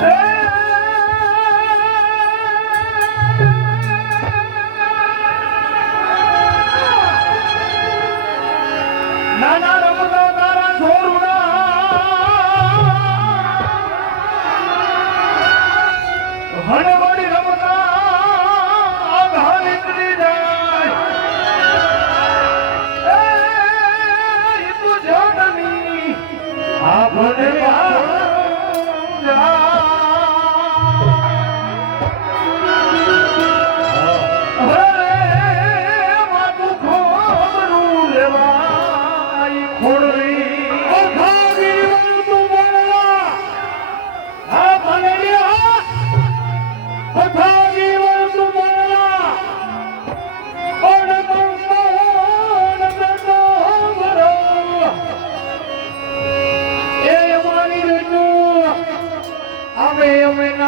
નાના